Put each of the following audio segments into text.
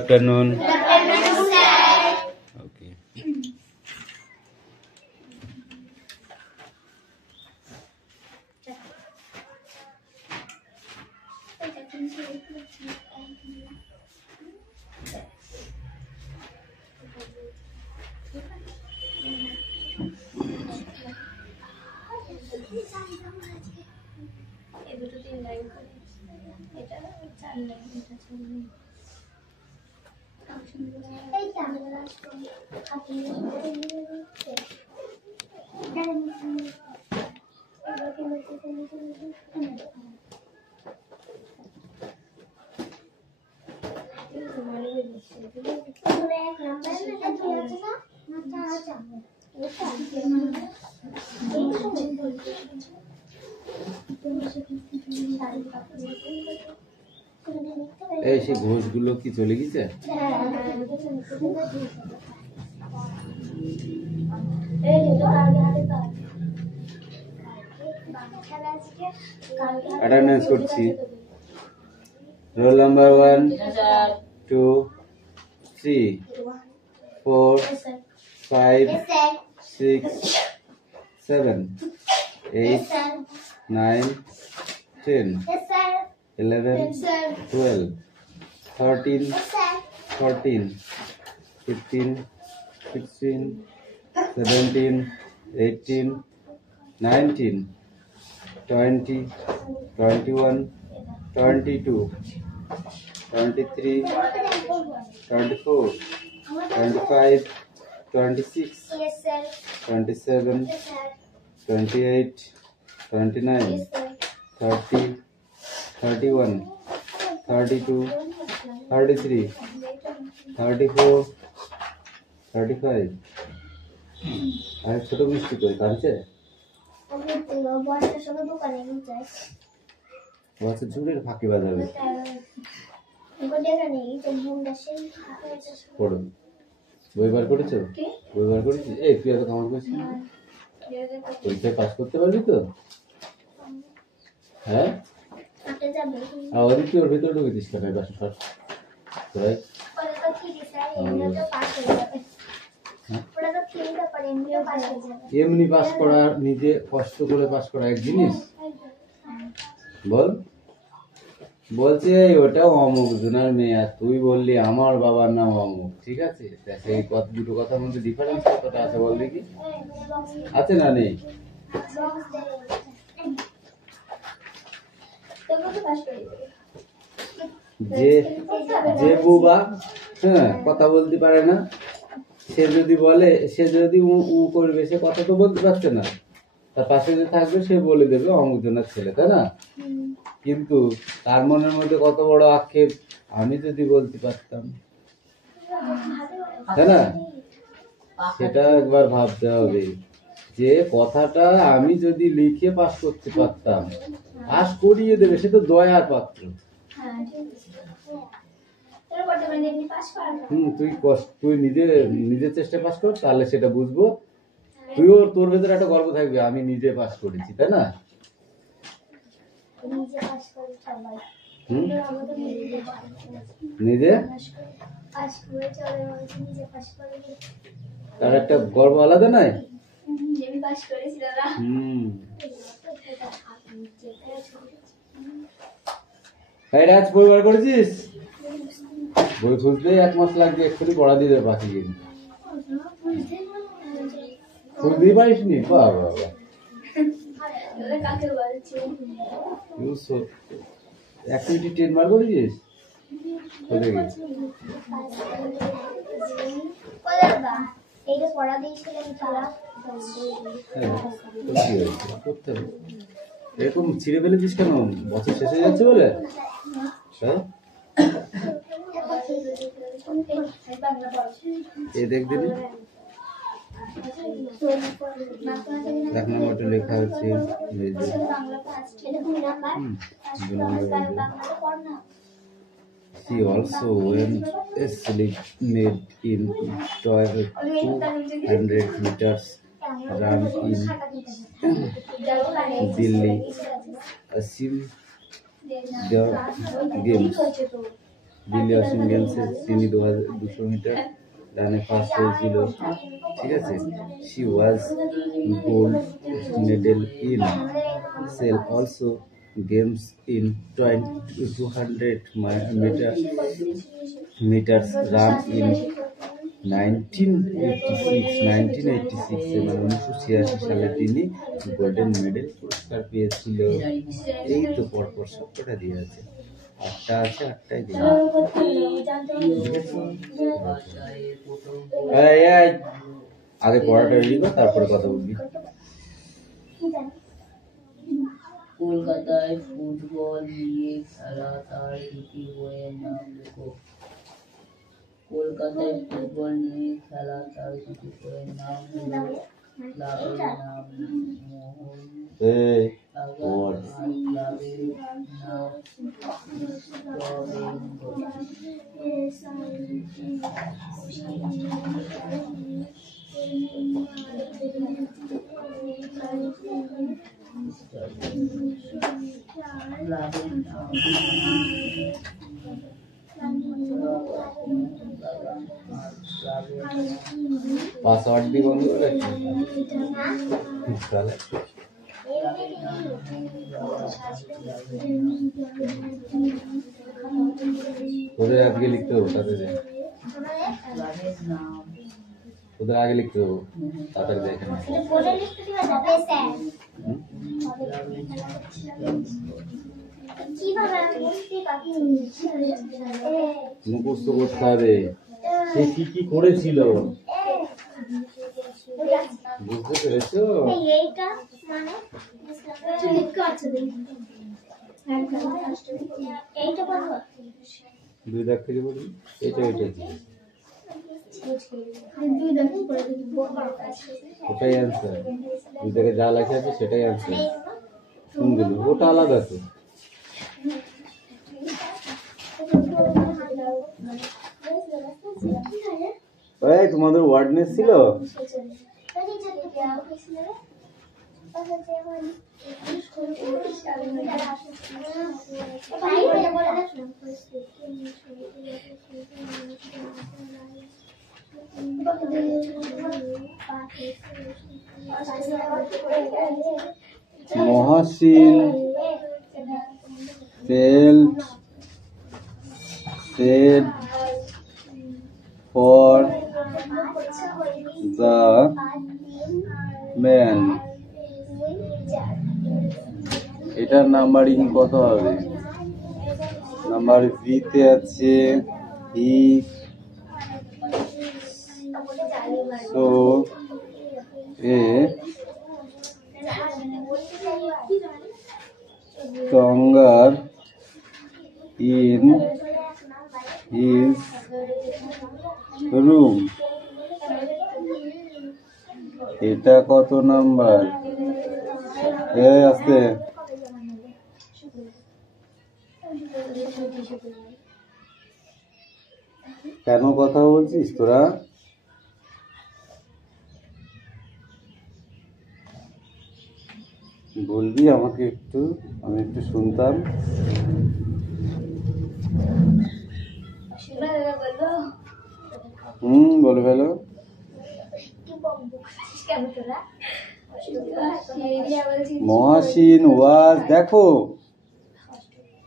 afternoon. Good afternoon, sir. Okay. এই সেই ঘোষগুলো কি চলে গেছে? অ্যাটেন্ডেন্স করছি। রোল নাম্বার 1 2 3 4 5 6 7 8 9 10 11 12 13 14 15 16 17 18 19 20 21 22 23 24 25 26 27 28 29 30 31 32 33 34 35 আর ছোট মিষ্টি কই কাঁদছে? বছর ঝুড়ির ফাঁকি বাজাবে। পড়ো। বই বার করেছো? বই বার করেছিস? এই তুই এত কামাল করছিস না? পরীক্ষায় পাস করতে পারবি তো? হ্যাঁ? আর ওদিক কি ওর ভিতরে ঢুকে দিস কেন? বাসা সর। তোরাই? এমনি পাস করা, নিজে কষ্ট করে পাস করা এক জিনিস। বল। বলছে ওটা অমুক জনের মেয়ে, আর তুই বললি আমার বাবার নাম অমুক। ঠিক আছে, সেই দুটো কথার মধ্যে ডিফারেন্স কতটা আছে বল দেখি? আছে না নেই? যে বুবা কথা বলতে পারে না, সে যদি বলে, সে যদি উ করবে, সে কথা তো বলতে পারছে না, তার পাশে যে থাকবে সে বলে দেবে অমুক জনের ছেলে, তাই না? কিন্তু তার মনের মধ্যে কত বড় আক্ষেপ, আমি যদি বলতে পারতাম, তাই না? সেটা একবার ভাবতে হবে যে কথাটা আমি যদি লিখে পাস করতে পারতাম, পাস করিয়ে দেবে, সে তো দয়ার পাত্র। তুই নিজের চেষ্টায় পাস কর, তাহলে সেটা বুঝবো। তুইও তোর ভেতরে একটা গর্ব থাকবে, আমি নিজে পাস করেছি, তাই না? নিজে তার একটা গর্ব আলাদা নাই? রাজ বই বার করেছিস? বই খুঁজতে 1 মাস লাগবে, এক্ষুনি পড়া দিয়ে দেবে বাকি গেলে। খুঁজতেই পারিস নি? বাবা অ্যাক্টিভিটি 10 বার করেছিস? এরকম ছিঁড়ে ফেলেছিস কেন? বছর শেষে যাচ্ছে বলে? দেখ দিবি, 1 নম্বরটা লেখা হচ্ছে। She also went asleep made in 200 meters run in Delhi. Assume the games. Delhi Asian গেমসে তিনি 200 মিটার রানে ফার্স্ট হয়েছিল, ঠিক আছে। She was gold medal in Seoul also games in 200 meters run in 1986 মানে 1986 সালে তিনি গোল্ডেন মেডেল পুরস্কার পেয়েছিল। এই তো পরপর সবকটা দিয়ে আছে, 8টা আছে, 8টাই দিয়ে আগে পড়াটা রেডি কর, তারপরে কথা বলবি। কলকাতায় ফুটবল নিয়ে খেলা তার দুটি বইয়ের নাম লেখো। কলকাতায় ফুটবল নিয়ে খেলা তার দুটি বইয়ের নাম হলো ক্লাবের নাম মোহন বাগান আর ক্লাবের নাম ক্লাবের নাম পাসওয়ার্ড দিয়ে বন্ধ করে তাহলে ওদের আগে লিখতে হবে, ওদের আগে লিখতে হবে, তাদের দেখে না মুখস্থ করতে হবে সে কি কি করেছিল, বুঝতে পেরেছো? দুই দাগ থেকে বলি, এটা ওটাই অ্যান্সার, দুই দাগে যা লেখা আছে সেটাই অ্যান্সার। শুনছিল ওটা আলাদা তো। তোমাদের ওয়ার্ডনেস ছিল? Mohsin felt said for the man. এটার নাম্বারিং কত হবে? নাম্বার বি তে আছে he so a stronger in his room. এটা কত নাম্বার? আস্তে কেন কথা বলছিস তোরা? বলবি আমাকে একটু, আমি একটু শুনতাম। বলে ফেলো। মহাসিন ওয়াজ, দেখো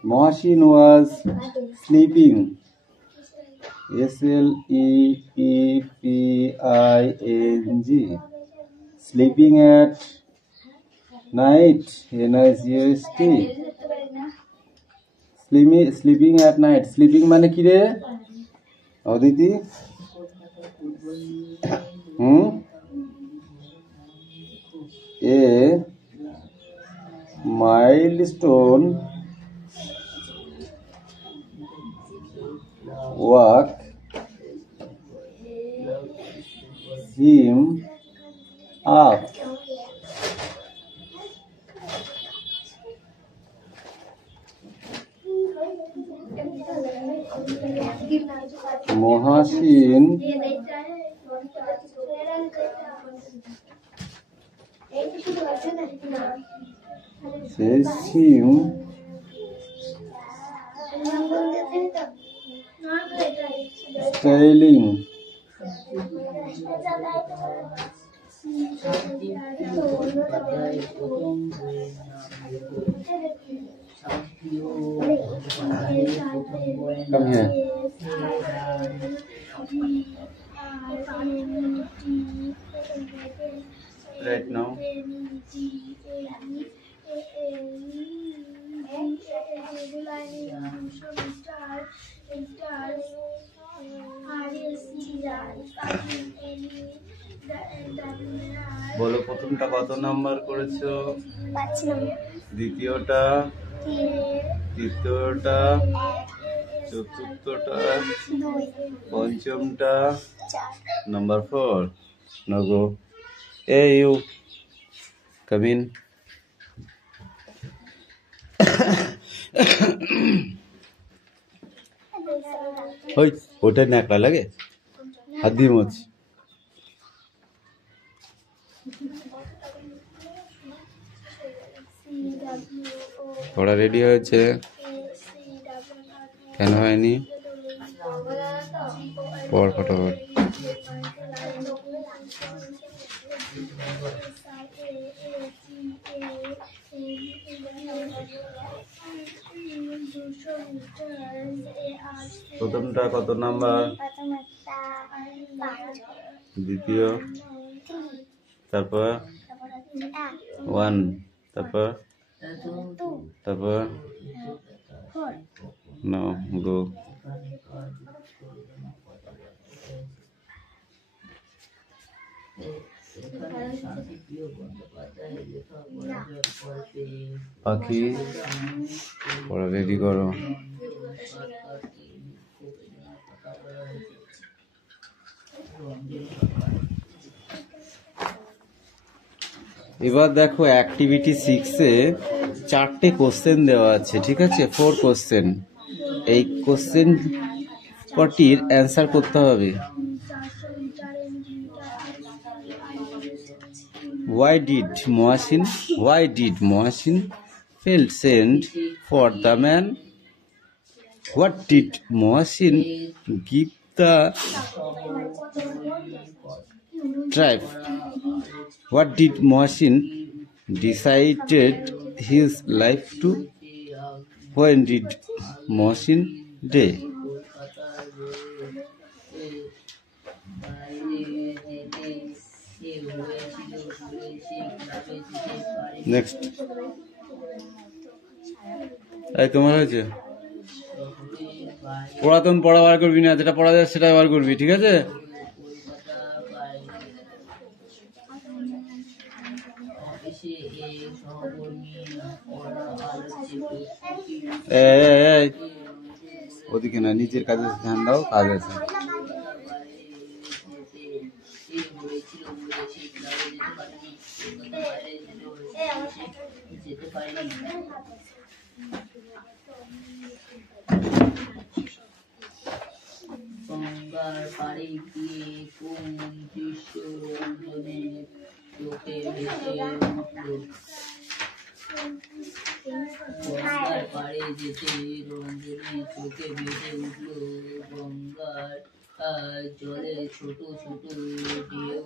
Mohsin was sleeping, SLEPPING, sleeping at night, NIGHT, sleeping at night. Sleeping মানে কি রে Aditi? A milestone walk him up. Mohsin says him spelling বন্দ্যোপাধ্যায়ের প্রথম বইয়ের নাম লেখো। শান্তিও বন্দ্যোপাধ্যায়ের প্রথম বইয়ের Come নাম here. Right now. বলো প্রথমটা কত নাম্বার করেছো? দ্বিতীয়টা, তৃতীয়টা, চতুর্থটা, পঞ্চমটা, number 4. Now go. Hey you, come in. ওই ওটা ন্যাকড়া লাগে, হাত দিয়ে মোচ। ওরা রেডি হয়েছে, কেন হয়নি? পর ফটাফট। প্রথমটা কত নাম্বার? দ্বিতীয়, তারপর 1, তারপর no go. পাখি পড়া রেডি করো। এবার দেখো অ্যাক্টিভিটি 6-এ 4টে কোশ্চেন দেওয়া আছে, ঠিক আছে? 4 কোশ্চেন। এই কোশ্চেন কটির অ্যান্সার করতে হবে। Why did Mohsin felt sent for the man? What did Mohsin give the tribe? What did Mohsin decided his life to? When did Mohsin die? Next. এই তোমার হয়েছে? পুরাতন পড়া বার করবি না, যেটা পড়া যায় সেটা বার করবি, ঠিক আছে? এই ওদিকে না, নিজের কাজে ধ্যান দাও, কাজ আছে। গঙ্গার পাড়ে গিয়ে কোন দৃশ্য রঞ্জনের চোখে ভেসে উঠল? গঙ্গার পাড়ে যেতে রঞ্জনের চোখে ভেসে উঠল গঙ্গার জলে ছোট ছোট ঢেউ,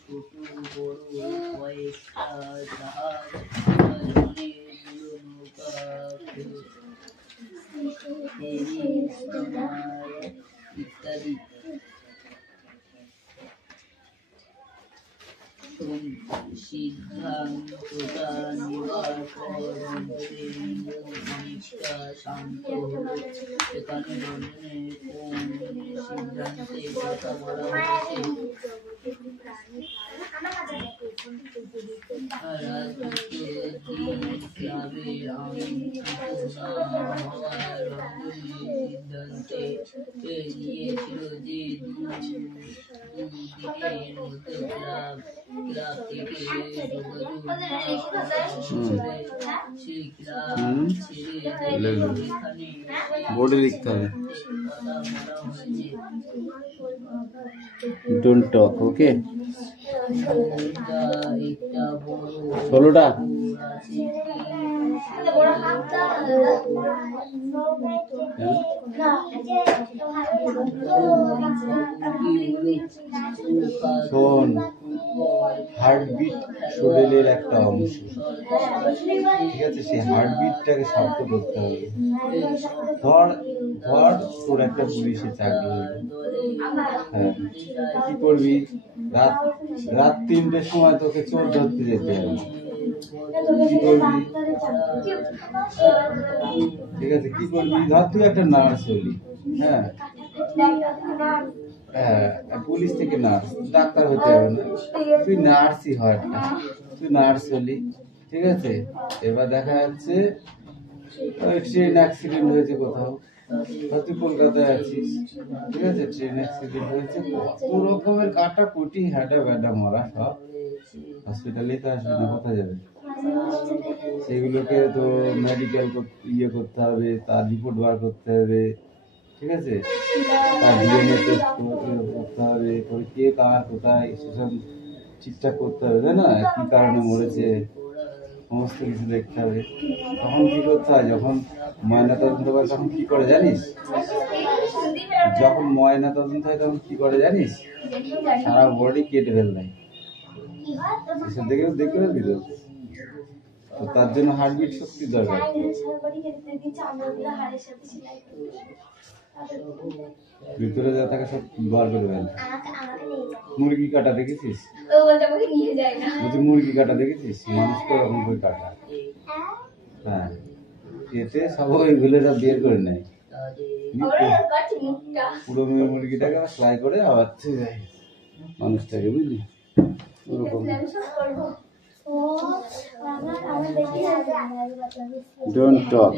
ছোট বড় কয়েকটা জাহাজ, অনেকগুলো নৌকা, ইত্যাদি। সিদ্ধান্তটা নেওয়ার পর রঞ্জনের মন অনেকটা শান্ত হলো। এখানে রঞ্জনের কোন সিদ্ধান্তের কথা বলা হয়েছে? ক্লাবের আমন্ত্রিত না হওয়ার রঞ্জনের সিদ্ধান্তে নিয়েছিল যে দুদিনের মধ্যে ক্লাব থেকে যোগাযোগ সেই ক্লাব ছেড়ে এখানে বোর্ডে লিখতে হবে, কথা বলা হয়েছে। ডোন্ট টক, ওকে? একটা বড় 16টা আছে শোন, হার্টবিট শরীরের একটা অংশ, ঠিক আছে? সেই হার্টবিটটাকে শব্দ করতে হবে। ধর ধর তোর একটা পুলিশে চাকরি হলো, হ্যাঁ, কি করবি? রাত রাত 3টের সময় তোকে চোর ধরতে যেতে হবে, কি করবি? ঠিক আছে, কি করবি? ধর তুই একটা নার্স হলি, হ্যাঁ হ্যাঁ, পুলিশ থেকে নার্স, ডাক্তার হতে হবে না, তুই নার্সই হয়, তুই নার্স হলি, ঠিক আছে? এবার দেখা যাচ্ছে ট্রেন অ্যাক্সিডেন্ট হয়েছে কোথাও, তুই কলকাতায় আছিস, ঠিক আছে? ট্রেন অ্যাক্সিডেন্ট হয়েছে, কত রকমের কাটা কুটি হাঁটা ব্যাটা মরা, সব হসপিটালেই তো আসবে না, কোথায় যাবে? সেগুলোকে তো মেডিকেল ইয়ে করতে হবে, তার রিপোর্ট বার করতে হবে, ঠিক আছে? তার ডিএনএ টেস্ট করতে হবে, পরে কে কার কোথায় সেসব ঠিকঠাক করতে হবে, তাই না? কি কারণে মরেছে সমস্ত কিছু দেখতে হবে। তখন কি করতে হয়? যখন ময়না তদন্ত করে তখন কি করে জানিস? যখন ময়না তদন্ত হয় তখন কি করে জানিস? সারা বডি কেটে ফেল দেয়, এসব দেখে দেখতে পারবি তো? তো তার জন্য হার্টবিট শক্তি দরকার। ভিতরে যা থাকে সব বার করে ফেল। মুরগি কাটা দেখেছিস? বলছি মুরগি কাটা দেখেছিস? মানুষ তো ওরকম করে কাটা, হ্যাঁ, এতে সব ওইগুলো সব বের করে নেয়, পুরো মুরগিটাকে ফ্রাই করে আবার মানুষটাকে, বুঝলি? ওরকম Don't talk.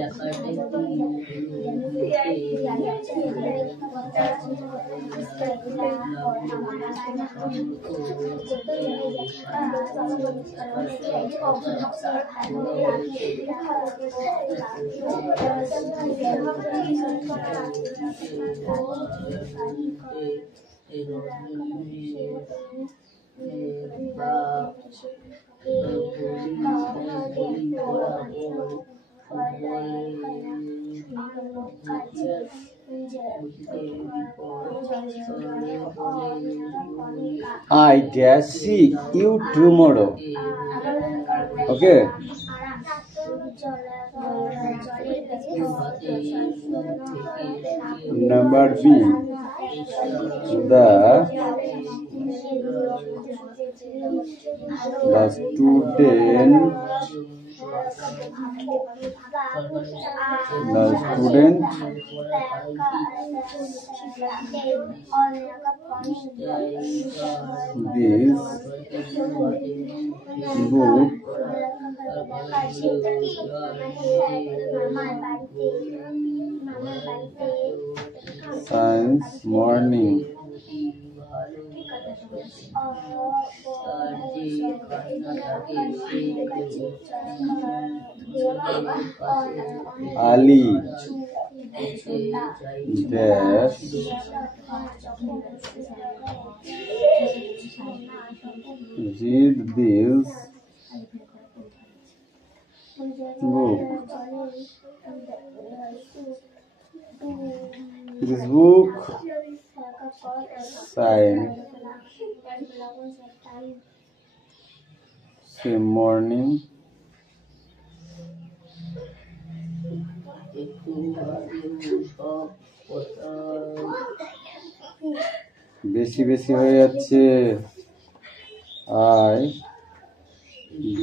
I dare see you tomorrow. Okay. Number B. The student this book since morning. Ali dash read this book. This book sign same morning. বেশি বেশি হয়ে যাচ্ছে। I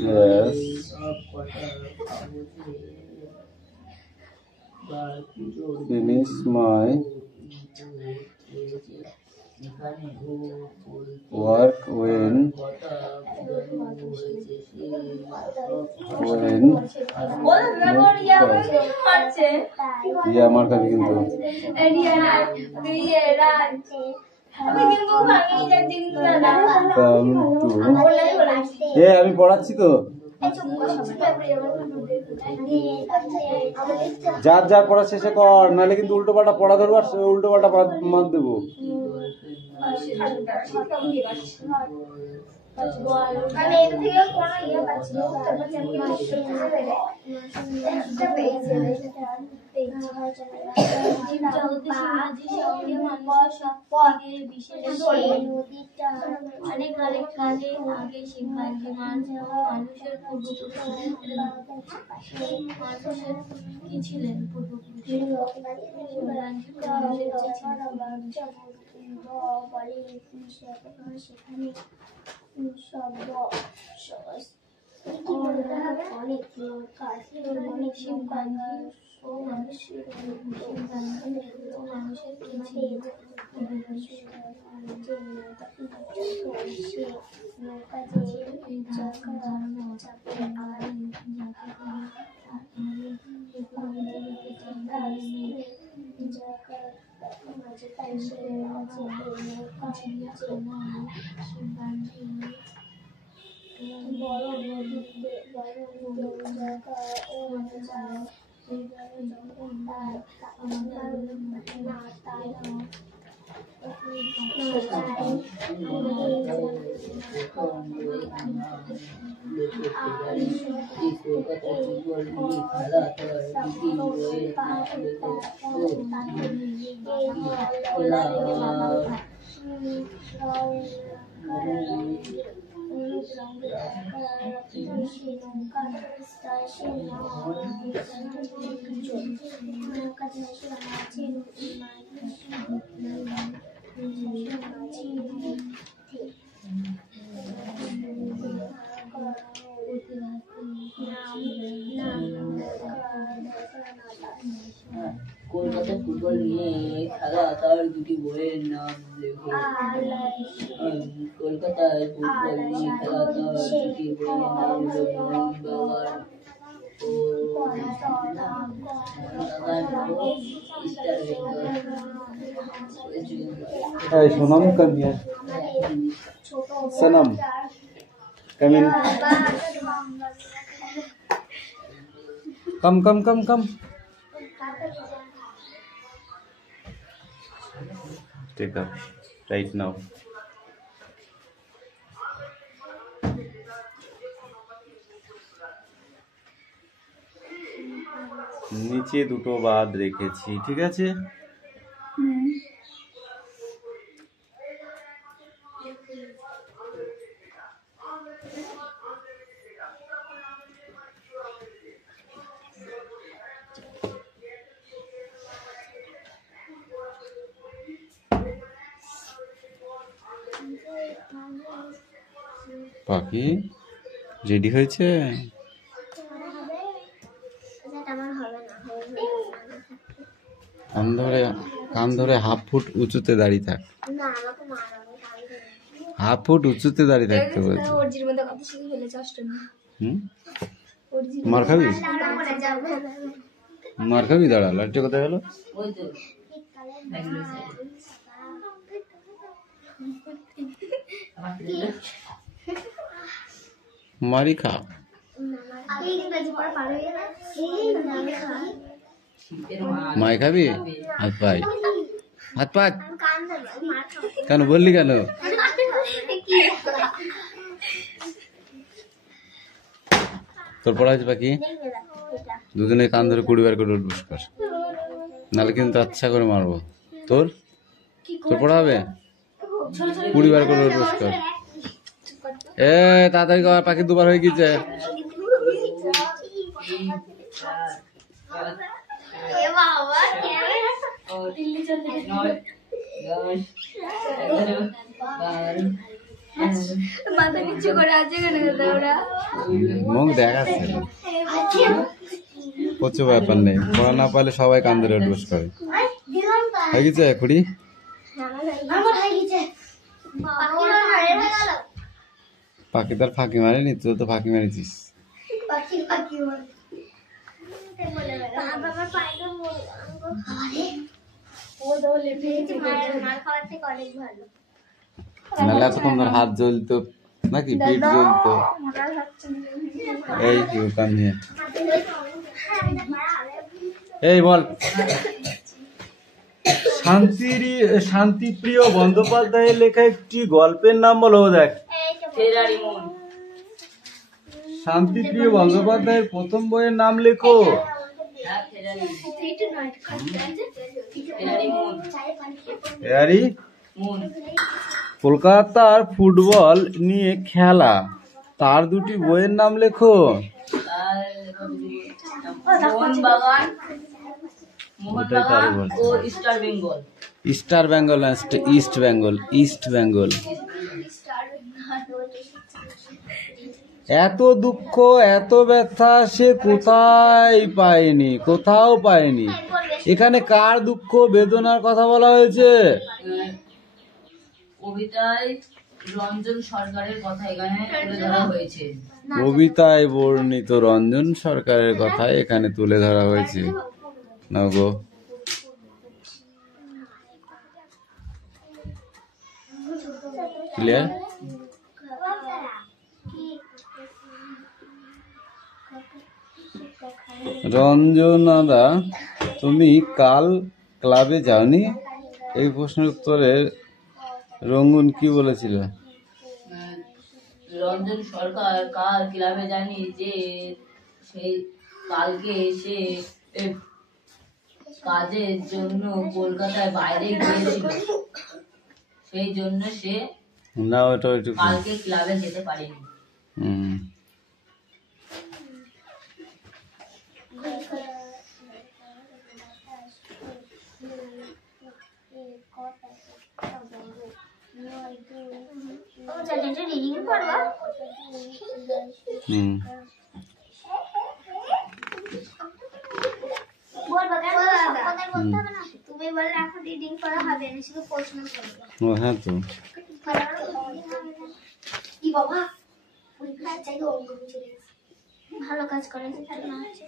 just finish my work when ইয়া আমার কাছে কিন্তু আমি পড়াচ্ছি তো, যার যার পড়া শেষে কর, নাহলে কিন্তু উল্টো পাল্টা পড়া ধরবো আর উল্টো পাল্টা মার দেবো। আমি এর থেকে কোনো ইয়ে পাচ্ছি না তারপর আমি অনেক অনেক কালে আগে শিম্পাঞ্জি মানুষের মানুষের কি ছিলেন পূর্বপুরুষ সেখানে অনেক অনেক শিম্পাঞ্জি ও মানুষের কি ছিল নৌকা বড় নদীতে বড় জায়গা ও কলকাতা ফুটবল নিয়ে খেলা তার দুটি বইয়ের নাম লেখো। কলকাতায় ফুটবল নিয়ে খেলা তার দুটি বইয়ের নাম হলো মোহনবাগান ও Easter Bengal. Sonam come here. Sanam, come in. Come. Take up right now. নিচে দুটো বাদ রেখেছি, ঠিক আছে? পাখি রেডি হয়েছে? কান ধরে হাফ ফুট উঁচুতে দাঁড়িয়ে থাক। হাফ ফুট উঁচুতে দাঁড়িয়ে থাকতে বলছি। মার খাবি? মার খাবি? দাঁড়া, লাঠি কোথায় গেল? মারি খা। মাই খাবি? হাত পাই, হাত পা কেন বললি কেন? তোর পড়া হয়েছে পাখি? দুজনে কান ধরে 20 বার করে উঠবস কর, নাহলে কিন্তু আচ্ছা করে মারবো। তোর পড়া হবে? 20 বার করে উঠবস কর। এ তাড়াতাড়ি কর, পাখি দুবার হয়ে গেছে। মুখ দেখাচ্ছে, প্রচুর ব্যাপার নেই। পড়া না পারলে সবাই কান ধরে উঠবস করে। হয়ে গেছে খুড়ি? পাখি তার ফাঁকি মারেনি, তুই তো ফাঁকি মারিছিস। নাহলে এতক্ষণ ধর হাত জ্বলতো নাকি, পিঠ জ্বলতো। এই কান নিয়ে এই বল। শান্তিপ্রিয় বন্দ্যোপাধ্যায়ের লেখা একটি গল্পের নাম বলো। দেখ ফেরারি মন। শান্তিপ্রিয় বন্দ্যোপাধ্যায়ের প্রথম বইয়ের নাম লেখো। হ্যাঁ, ফেরারি। ফেরারি মন। ফেরারি মন। কলকাতার ফুটবল নিয়ে খেলা, তার দুটি বইয়ের নাম লেখো। তার মোহনবাগান, মোহনবাগান ও স্টার বেঙ্গল। স্টার বেঙ্গল না, ইস্ট বেঙ্গল, ইস্ট বেঙ্গল। এত দুঃখ এত ব্যথা সে কোথায় পায়নি, কোথাও পায়নি। এখানে কার দুঃখ বেদনার কথা বলা হয়েছে? কবিতায় রঞ্জন সরকারের কথা এখানে তুলে ধরা হয়েছে। কবিতায় বর্ণিত রঞ্জন সরকারের কথা এখানে তুলে ধরা হয়েছে। নাও গো। ক্লিয়ার? রঞ্জনাদা, তুমি কাল ক্লাবে যাওনি? এই প্রশ্নের উত্তরে রঙ্গুন কি বলেছিল? রঞ্জন সরকার কাল ক্লাবে জানি যে সেই কালকে সে কাজের জন্য কলকাতায় বাইরে গিয়েছিল, সেই জন্য সে না ওটা একটু কালকে ক্লাবে যেতে পারেনি। তুমি বললে এখন রিডিং করা হবে না, শুধু প্রশ্ন করবে। ও হ্যাঁ তো কি বাবা পরীক্ষা চাইলে অঙ্ক বুঝে গেছে, ভালো কাজ করেছে তার না আছে।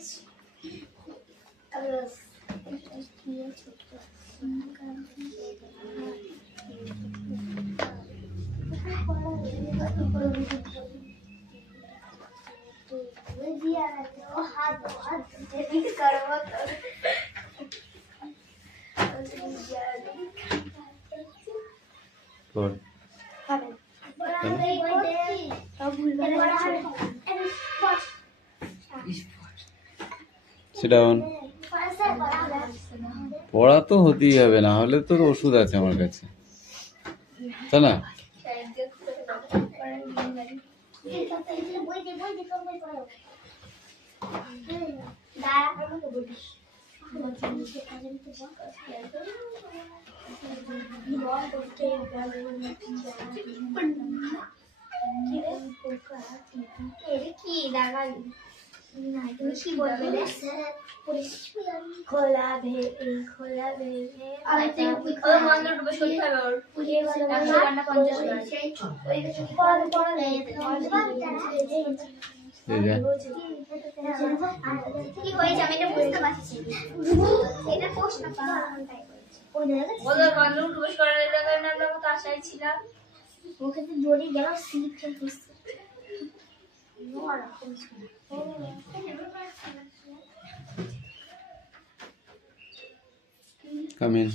Good. Sit down. পড়া তো হতেই হবে, না হলে তোর ওষুধ আছে আমার কাছে, তাই না? কি দাঁড়ালি তুমি কি বলবে? খোলা ভেবে খোলা ভেবে কি হয়েছে আমি এটা বুঝতে পারছি। এটা প্রশ্ন ছিলাম মুখে দড়ি গেল seat Come in.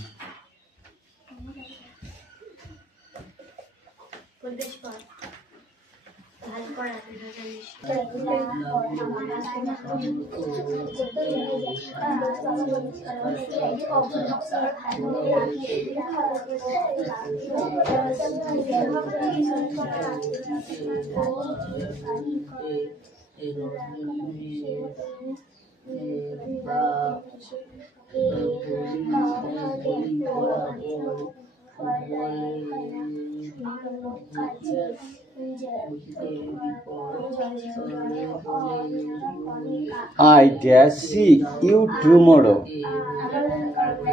I dare see you tomorrow.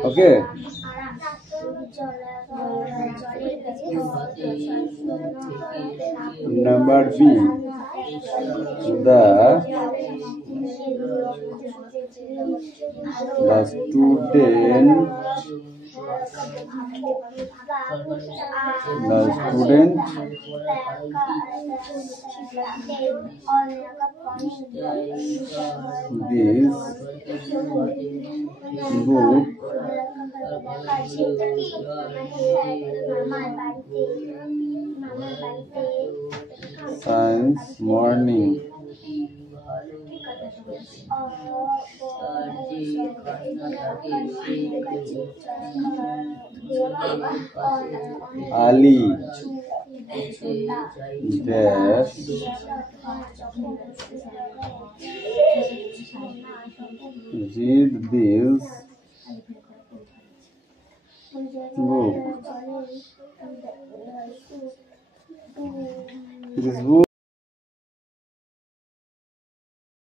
Okay. Number B. The student this book science morning. অতি ভালোবাসে। তার যে কান্না থাকে সে তো ছেলের পাশে আলী যেতে চাই dash read this book. This book